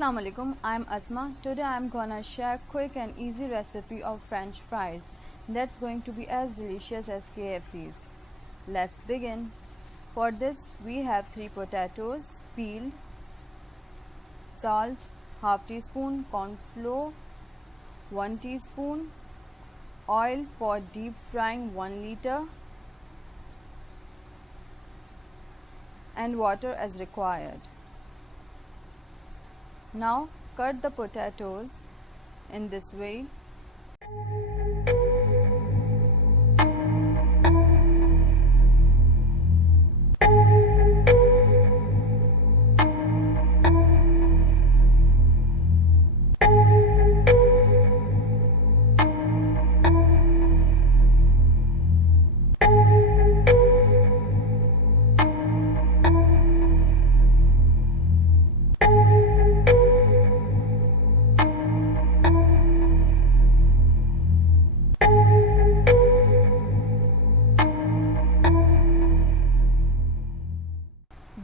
Assalamu alaikum, I'm Asma. Today I'm gonna share quick and easy recipe of french fries that's going to be as delicious as KFC's. Let's begin. For this we have 3 potatoes peeled, salt half teaspoon, corn flour 1 teaspoon, oil for deep frying 1 liter and water as required. Now cut the potatoes in this way.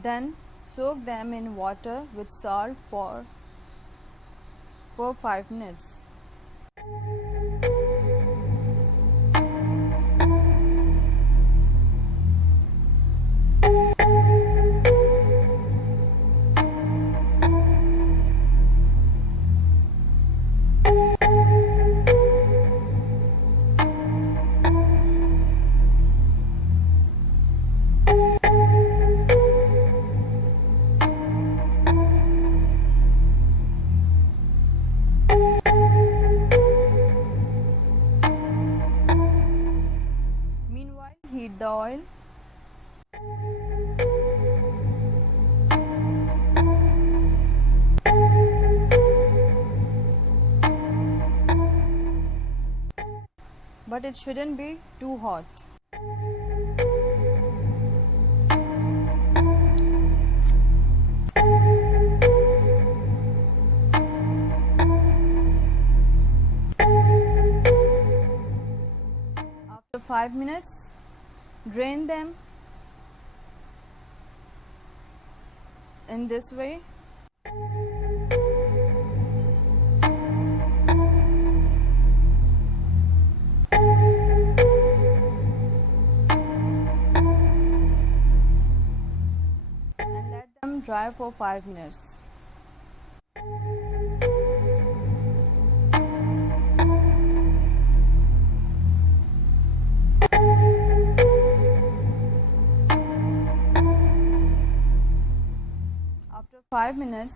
Then soak them in water with salt for 5 minutes. Heat the oil. But it shouldn't be too hot. After 5 minutes, drain them in this way. And let them dry for 5 minutes. After 5 minutes,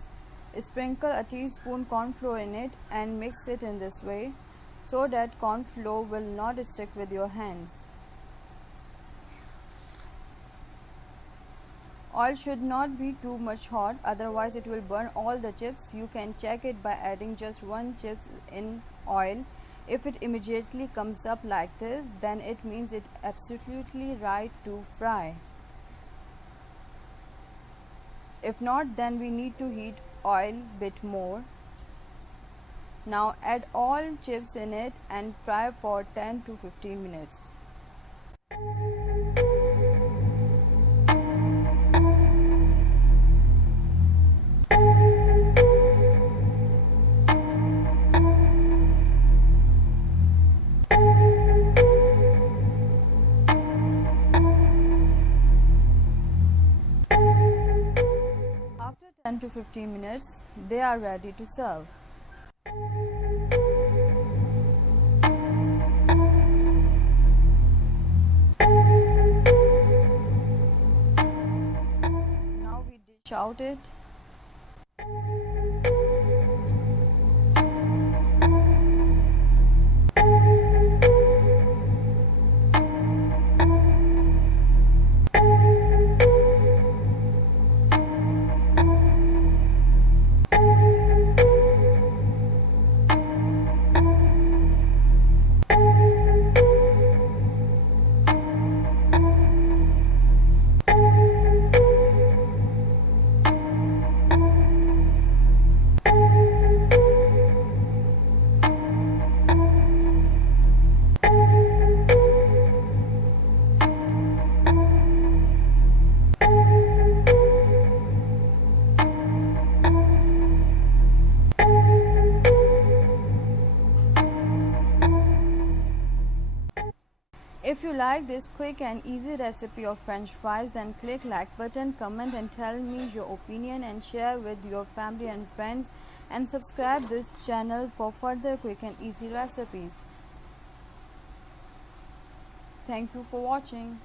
sprinkle a teaspoon corn flour in it and mix it in this way so that corn flour will not stick with your hands. Oil should not be too much hot, otherwise it will burn all the chips. You can check it by adding just 1 chip in oil. If it immediately comes up like this, then it means it's absolutely right to fry. If not, then we need to heat oil bit more. Now add all chips in it and fry for 10 to 15 minutes. After 10 to 15 minutes, they are ready to serve. Now we dish out it. If you like this quick and easy recipe of french fries, then click like button, comment and tell me your opinion, and share with your family and friends, and subscribe this channel for further quick and easy recipes. Thank you for watching.